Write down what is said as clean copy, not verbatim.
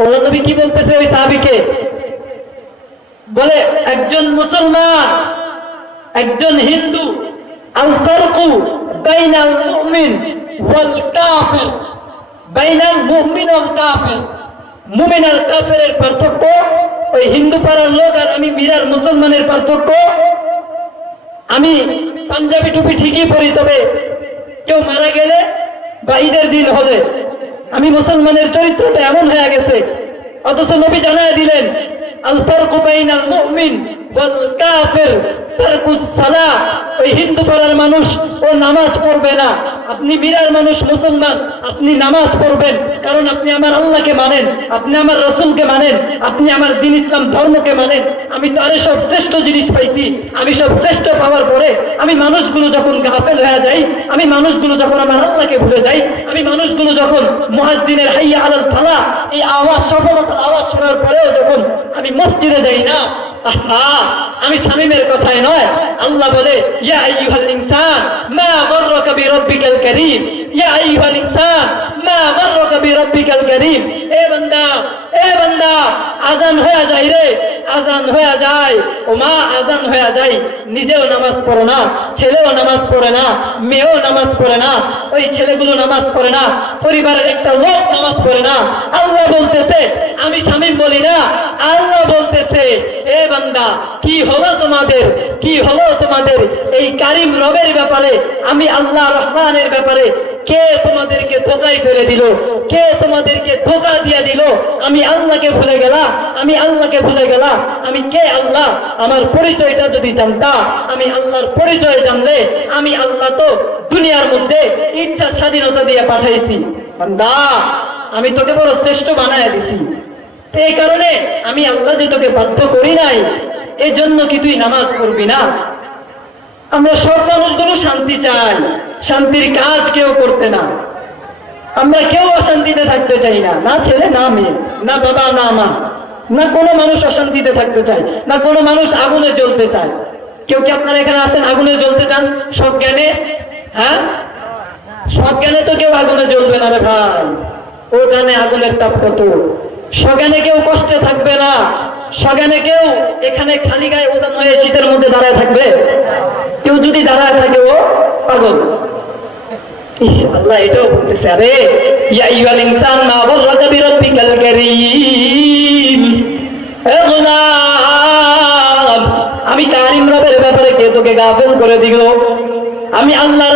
আল্লাহ নবী কি বলতেছে ওই সাহাবীকে? বলে একজন মুসলমান, একজন হিন্দু, আল ফারকু বাইনাল মুমিন ওয়াল কাফির, বাইনাল মুমিন ওয়াল কাফির, মুমিন আর কাফেরের পার্থক্য ওই হিন্দু পাড়ার লোক আর আমি মিরার মুসলমানের পার্থক্য। আমি পাঞ্জাবি টুপি ঠিকই পরি, তবে কেউ মারা গেলে বা ঈদের দিন হলে আমি মুসলমানের চরিত্রটা এমন হয়ে গেছে। অথচ নবী জানায় দিলেন আল ফারকু বাইনাল মুমিন ওয়াল কাফির তারকুস সালাহ। ওই হিন্দু পাড়ার মানুষ ও নামাজ পড়বে না, আপনি মিরার মানুষ মুসলমান, আপনি নামাজ পড়বেন, কারণ আপনি আমার আল্লাহকে মানেন, আপনি আমার রসুলকে মানেন, আপনি আমার দ্বীন ইসলাম ধর্মকে মানেন। আমি তো আরে সব শ্রেষ্ঠ জিনিস পাইছি। আমি সব শ্রেষ্ঠ পাওয়ার পরে আমি মানুষগুলো যখন গাফেল হয়ে যাই, আমি মানুষগুলো যখন আমার আল্লাহকে ভুলে যাই, আমি মানুষগুলো যখন মুয়াজ্জিনের হাইয়া আলাল ফালাহ এই আওয়াজ, সফলতার আওয়াজ শোনার পরেও যখন আমি মসজিদে যাই না, আমি শামীমের কথায় নয়। আল্লাহ বলে ইয়া আইয়ুহাল ইনসান মা গররাকা বিরাব্বিকাল কারীম, ইয়া আইয়ুহাল ইনসান মা গররাকা বিরাব্বিকাল কারীম। এ বান্দা, এ বান্দা, আজান হয়ে যায় রে, আজান হয়ে যায়। ও মা, আজান হয়ে যায়, নিজেও নামাজ পড়ে না, ছেলেও নামাজ পড়ে না, মেয়েও নামাজ পড়ে না, ওই ছেলেগুলো নামাজ পড়ে না, পরিবারের একটা লোক নামাজ পড়ে না। আল্লাহ বলতেছে, আমি শামীম বলি না, আল্লাহ বলতেছে এ বান্দা, কি হলো তোমাদের, কি হলো তোমাদের এই কারিম রবের ব্যাপারে, আমি আল্লাহ রহমানের ব্যাপারে কে তোমাদেরকে ধোঁকায় ফেলে দিল, কে তোমাদেরকে ধোঁকা দিয়ে দিল? আমি আল্লাহকে ভুলে গেলা, আমি আল্লাহকে ভুলে গেলা। আমি কে আল্লাহ, আমার পরিচয়টা যদি জানতা, আমি আল্লাহর পরিচয় জানলে, আমি আল্লাহ তো দুনিয়ার মধ্যে ইচ্ছা স্বাধীনতা দিয়ে পাঠাইছি। বান্দা, আমি তোকে বড় শ্রেষ্ঠ বানায় দিছি, এই কারণে আমি আল্লাহ যে তোকে বাধ্য করি নাই, এই জন্য কি তুই নামাজ পড়বি না? আমরা সব মানুষগুলো শান্তি চাই, শান্তির কাজ কেউ করতে না। আমরা কেউ অশান্তিতে থাকতে চাই না, না ছেলে না মেয়ে, না বাবা না মা, না কোনো মানুষ অশান্তিতে থাকতে চায়, না কোনো মানুষ আগুনে জ্বলতে চায়। কেউ কি আপনারা এখানে আছেন আগুনে জ্বলতে চান সজ্ঞানে? হ্যাঁ, সজ্ঞানে তো কেউ আগুনে জ্বলবে না রে ভাই, ও জানে আগুনের তাপ কত। সজ্ঞানে কেউ কষ্টে থাকবে না, সজ্ঞানে কেউ এখানে খালি গায়ে ওজন হয়ে শীতের মধ্যে দাঁড়ায় থাকবে? কেউ যদি দাঁড়ায় থাকে ও পাগল। আল্লাহ এটাও বলতেছে, আরে ইয়া আইয়ুহাল ইনসান মা গররাকা বিরাব্বিকাল কারীম, হে গোলাম, আমি কারীম রবের ব্যাপারে কে তোকে গাফেল করে দিল? আমি আল্লাহ